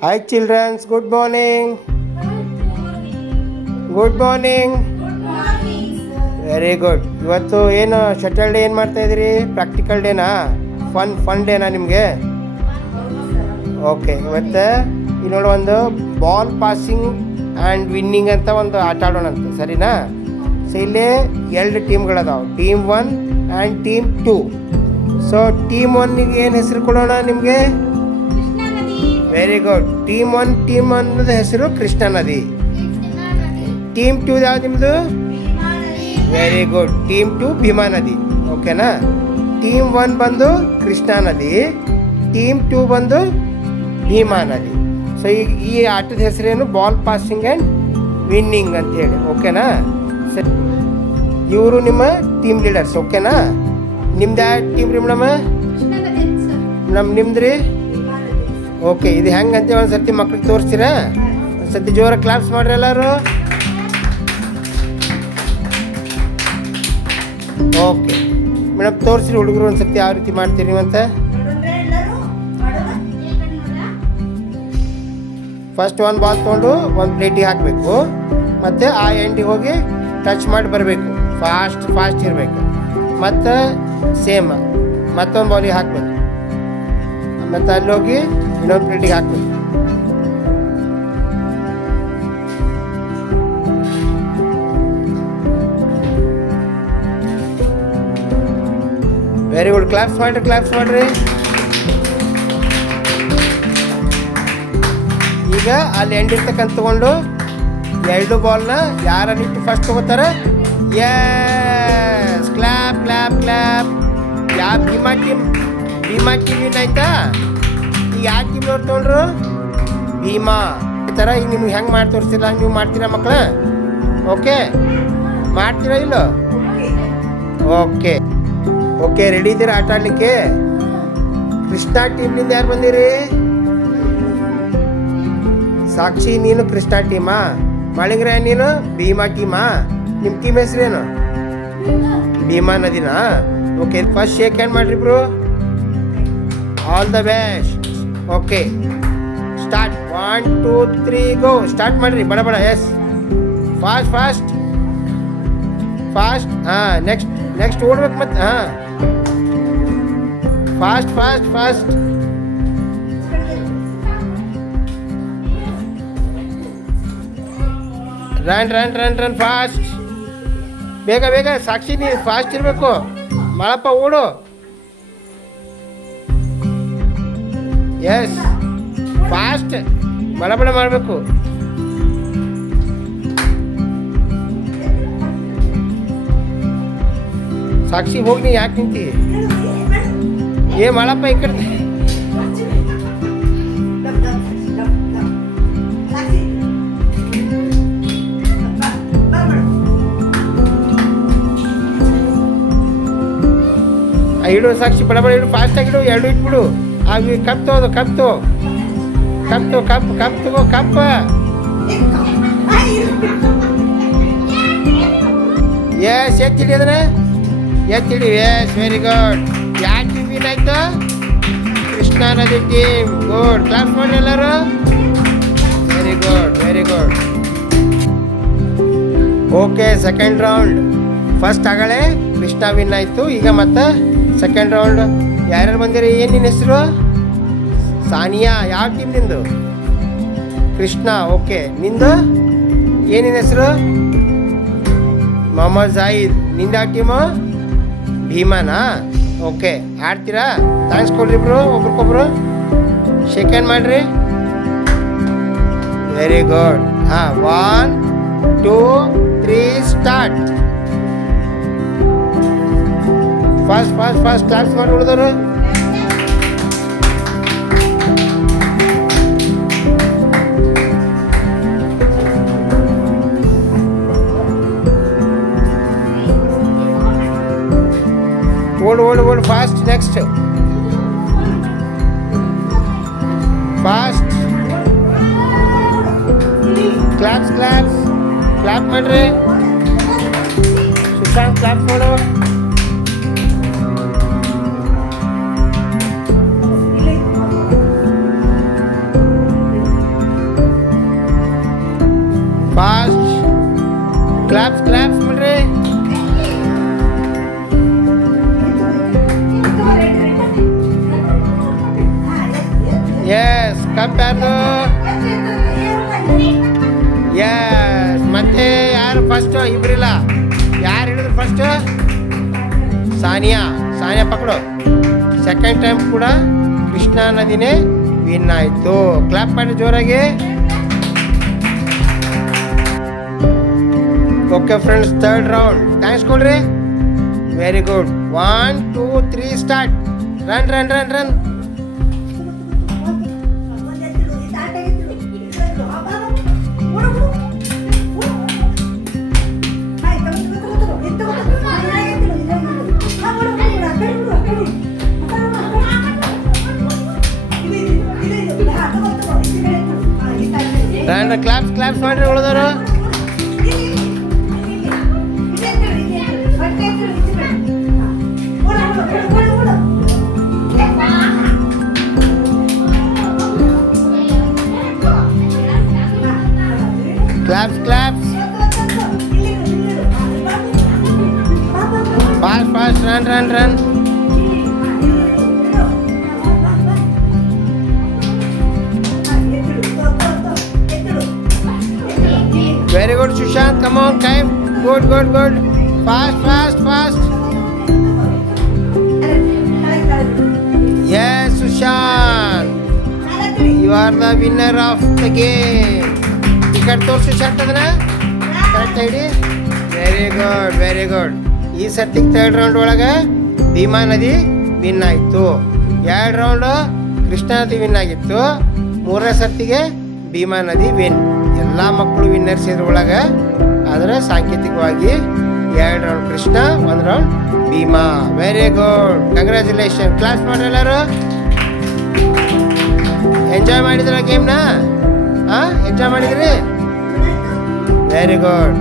Hi children, good morning. Good morning. Very good. ಇವತ್ತು ಏನು shuttle day ಏನು ಮಾಡ್ತಾ ಇದ್ದೀರಿ? ಪ್ರಾಕ್ಟಿಕಲ್ ಡೇನಾ? ಫನ್ ಡೇನಾ ನಿಮಗೆ? ಓಕೆ, ಇವತ್ತು ಇಲ್ಲಿ ನೋಡು, ಒಂದು ಬಾಲ್ ಪಾಸಿಂಗ್ ಆ್ಯಂಡ್ ವಿನ್ನಿಂಗ್ ಅಂತ ಒಂದು ಆಟ ಆಡೋಣಂತ, ಸರಿನಾ? ಸೊ ಇಲ್ಲಿ 2 ಟೀಮ್ಗಳದಾವೆ, team 1 and team 2. So team 1ಗೆ ಏನು ಹೆಸರು ಕೊಡೋಣ ನಿಮಗೆ? Very good. ಟೀಮ್ 1 ಅನ್ನೋದು ಹೆಸರು ಕೃಷ್ಣಾ ನದಿ. ಟೀಮ್ 2 ಯಾವ್ದು ನಿಮ್ಮದು? Very good. ಟೀಮ್ 2 ಭೀಮಾ ನದಿ. ಓಕೆನಾ? ಟೀಮ್ 1 ಬಂದು ಕೃಷ್ಣಾ ನದಿ, ಟೀಮ್ 2 ಬಂದು ಭೀಮಾ ನದಿ. ಸೊ ಈ ಆಟದ ಹೆಸರೇನು? ಬಾಲ್ ಪಾಸಿಂಗ್ ಆ್ಯಂಡ್ ವಿನ್ನಿಂಗ್ ಅಂತ ಹೇಳಿ. ಓಕೆನಾ? ಸರಿ, ಇವರು ನಿಮ್ಮ ಟೀಮ್ ಲೀಡರ್ಸ್. ಓಕೆನಾ? ನಿಮ್ದು ಯಾವ ಟೀಮ್ ರೀ ಮೇಡಮ್? ನಿಮ್ದು ರೀ? ಓಕೆ, ಇದು ಹೆಂಗೆ ಅಂತ ಒಂದು ಸರ್ತಿ ಮಕ್ಳಿಗೆ ತೋರಿಸ್ತೀರಾ? ಒಂದು ಸರ್ತಿ ಜೋರಾಗಿ ಕ್ಲಾಪ್ಸ್ ಮಾಡ್ರಿ ಎಲ್ಲರೂ. ಓಕೆ ಮೇಡಮ್, ತೋರಿಸ್ರಿ ಹುಡುಗರು ಒಂದು ಸರ್ತಿ ಯಾವ ರೀತಿ ಮಾಡ್ತೀರಿ ಅಂತ. ಫಸ್ಟ್ ಒಂದು ಬಾಲ್ ತೊಗೊಂಡು ಒಂದು ಪ್ಲೇಟಿಗೆ ಹಾಕಬೇಕು, ಮತ್ತು ಆ ಎಂಡಿಗೆ ಹೋಗಿ ಟಚ್ ಮಾಡಿ ಬರಬೇಕು. ಫಾಸ್ಟ್ ಇರಬೇಕು. ಮತ್ತು ಸೇಮ್ ಮತ್ತೊಂದು ಬಾಲಿಗೆ ಹಾಕಬೇಕು, ಮತ್ತು ಅಲ್ಲಿ ಹೋಗಿ ಇನ್ನೊಂದು ಪ್ಲೇಟಿಗೆ ಹಾಕಬೇಕು. Very good. ಕ್ಲಾಪ್ಸ್ ಮಾಡಿರಿ. ಈಗ ಅಲ್ಲಿ ಎಂಡಿರ್ತಕ್ಕಂಥ ತಗೊಂಡು 2 ಬಾಲ್ನ ಯಾರನ್ನಿಟ್ಟು ಫಸ್ಟ್ ತಗೋತಾರೆ? Yes, clap. ಯಾವ ಭೀಮಾ ಟೀಮ್ ವಿನ್ ಆಯ್ತಾ? ಈಗ ಯಾವ ಟೀಮ್ನವ್ರು ತೊಗೊಂಡ್ರು? ಭೀಮಾ. ಈ ಥರ ಈಗ ನಿಮ್ಗೆ ಹೆಂಗೆ ಮಾಡಿ ತೋರಿಸ್ತಿಲ್ಲ ಹಂಗೆ ನೀವು ಮಾಡ್ತೀರಾ ಮಕ್ಕಳ? ಓಕೆ, ಮಾಡ್ತೀರಾ ಇಲ್ಲೋ? ಓಕೆ, ರೆಡಿ ಇದ್ದೀರಾ ಆಟ ಆಡಲಿಕ್ಕೆ? ಕೃಷ್ಣಾ ಟೀಮ್ನಿಂದ ಯಾರು ಬಂದಿರಿ? ಸಾಕ್ಷಿ, ನೀನು ಕೃಷ್ಣಾ ಟೀಮಾ? ಮಾಳಿಂಗ್ರ, ನೀನು ಭೀಮಾ ಟೀಮಾ? ನಿಮ್ಮ ಟೀಮ್ ಹೆಸರೇನು? ಭೀಮಾ ನದಿನಾ? ಓಕೆ, ಫಸ್ಟ್ ಶೇಕ್ ಹ್ಯಾಂಡ್ ಮಾಡ್ರಿ bro. All the best. Okay, start. 1 2 3 go. Start ಮಾಡಿರಿ ಬಡ. Yes, fast. ಹಾಂ, ನೆಕ್ಸ್ಟ್ ಓಡ್ಬೇಕು ಮತ್ತೆ. ಹಾಂ, ಫಾಸ್ಟ್. Run fast. ಬೇಗ. ಸಾಕ್ಷಿ, ನೀ ಫಾಸ್ಟ್ ಇರಬೇಕು. ಮಾಡಪ್ಪ, ಓಡು. ಎಸ್, ಫಾಸ್ಟ್ ಬಡ ಮಾಡಬೇಕು. ಸಾಕ್ಷಿ, ಹೋಗಿ ನೀ ಯಾಕೆ ನಿಂತಿ? ಮಾಡಪ್ಪ ಈ ಕಡೆ. ಇಡು ಸಾಕ್ಷಿ, ಬಡ ಇಡು, ಫಾಸ್ಟಾಗಿಡು. 2 ಇಟ್ಬಿಡು. ಆಗ ಕಪ್ ತಗೋದು. ಕಪ್ ತಗೋ. ಕಪ್. ಎಸ್, ಎತ್ತಿಡಿ ಅದನ್ನ. ಎತ್ತಿಡಿ. Yes, very good. ಯಾವ ಟೀಮ್ ವಿನ್ ಆಯ್ತು? ಕೃಷ್ಣಾ ನದಿ ಟೀಮ್. ಗುಡ್. ಕ್ಲಾಸ್ ಮಾಡಿ ಎಲ್ಲರೂ. Very good. Okay, second round. First ಆಗಲೇ ಕೃಷ್ಣಾ ವಿನ್ ಆಯಿತು. ಈಗ ಮತ್ತೆ ಸೆಕೆಂಡ್ ರೌಂಡ್. ಯಾರ್ಯಾರು ಬಂದಿರಿ? ಏನು ನಿನ್ನ ಹೆಸರು? ಸಾನಿಯಾ. ಯಾವ ಟೀಮ್ ನಿಂದು? ಕೃಷ್ಣಾ. ಓಕೆ, ನಿಂದು ಏನಿನ ಹೆಸರು? ಮೊಹಮ್ಮದ್ ಜಾಹಿದ್. ನಿಂದ ಯಾವ ಟೀಮು? ಭೀಮಾನಾ? ಓಕೆ, ಆಡ್ತೀರಾ? ಥ್ಯಾಂಕ್ಸ್ ಕೊಡ್ರಿ ಬ್ರೋ, ಒಬ್ರಿಗೊಬ್ರು ಶೇಕ್ ಹ್ಯಾಂಡ್ ಮಾಡಿರಿ. Very good. ಹಾಂ, 1 2 3 ಸ್ಟಾರ್ಟ್. ಫಾಸ್ಟ್ ಕ್ಲಾಸ್ ಮಾಡಿ ಉಳಿದವರು. ಓಡು. ಫಾಸ್ಟ್. Next fast. ಕ್ಲಾಪ್ ಮಾಡ್ರಿ. ಸುಶಾಂತ್, ಕ್ಲಾಪ್ ಮಾಡು. ಕ್ಲಾಪ್ಸ್ ಮಾಡ್ರಿ. ಎಸ್ ಕಪ್ ಯಾರ್ದು? ಎಸ್ ಮತ್ತೆ ಯಾರು ಫಸ್ಟ್? ಇಬ್ರಿಲ್ಲ. ಯಾರು ಹಿಡಿದ್ರು ಫಸ್ಟ್? ಸಾನಿಯಾ ಪಕಡು. ಸೆಕೆಂಡ್ ಟೈಮ್ ಕೂಡ ಕೃಷ್ಣಾ ನದಿನೇ ವಿನ್ ಆಯಿತು. ಕ್ಲಾಪ್ ಮಾಡಿ ಜೋರಾಗಿ. Okay friends, third round thanks ಕೊಡ್ರಿ. Very good. 1 2 3 start. Run run run run. Run claps ಮಾಡ್ರಿ ಉಳಿದವರು. Claps. Fast run. Very good, Sushant. Come on, time. Good. Fast. Yes, Sushant. You are the winner of the game. Ticket to Sushant adana? Correct ID? Very good. ಈ ಸರ್ತಿ third round ಒಳಗೆ ಭೀಮಾ ನದಿ win ಆಯಿತು. 2 round Krishna ನದಿ win ಆಗಿತ್ತು. 3ನೇ ಸರ್ತಿಗೆ ಭೀಮಾ ನದಿ win. ಎಲ್ಲ ಮಕ್ಕಳು ವಿನ್ನರ್ಸ್ ಇದ್ರೊಳಗೆ. ಆದರೆ ಸಾಂಕೇತಿಕವಾಗಿ 2 round Krishna, 1 round Bhima. Very good, congratulation. Class ಮಾಡ್ರಿ ಎಲ್ಲರೂ. ಎಂಜಾಯ್ ಮಾಡಿದ್ರ ಗೇಮ್ನ? ಎಂಜಾಯ್ ಮಾಡಿದ್ರಿ? Very good.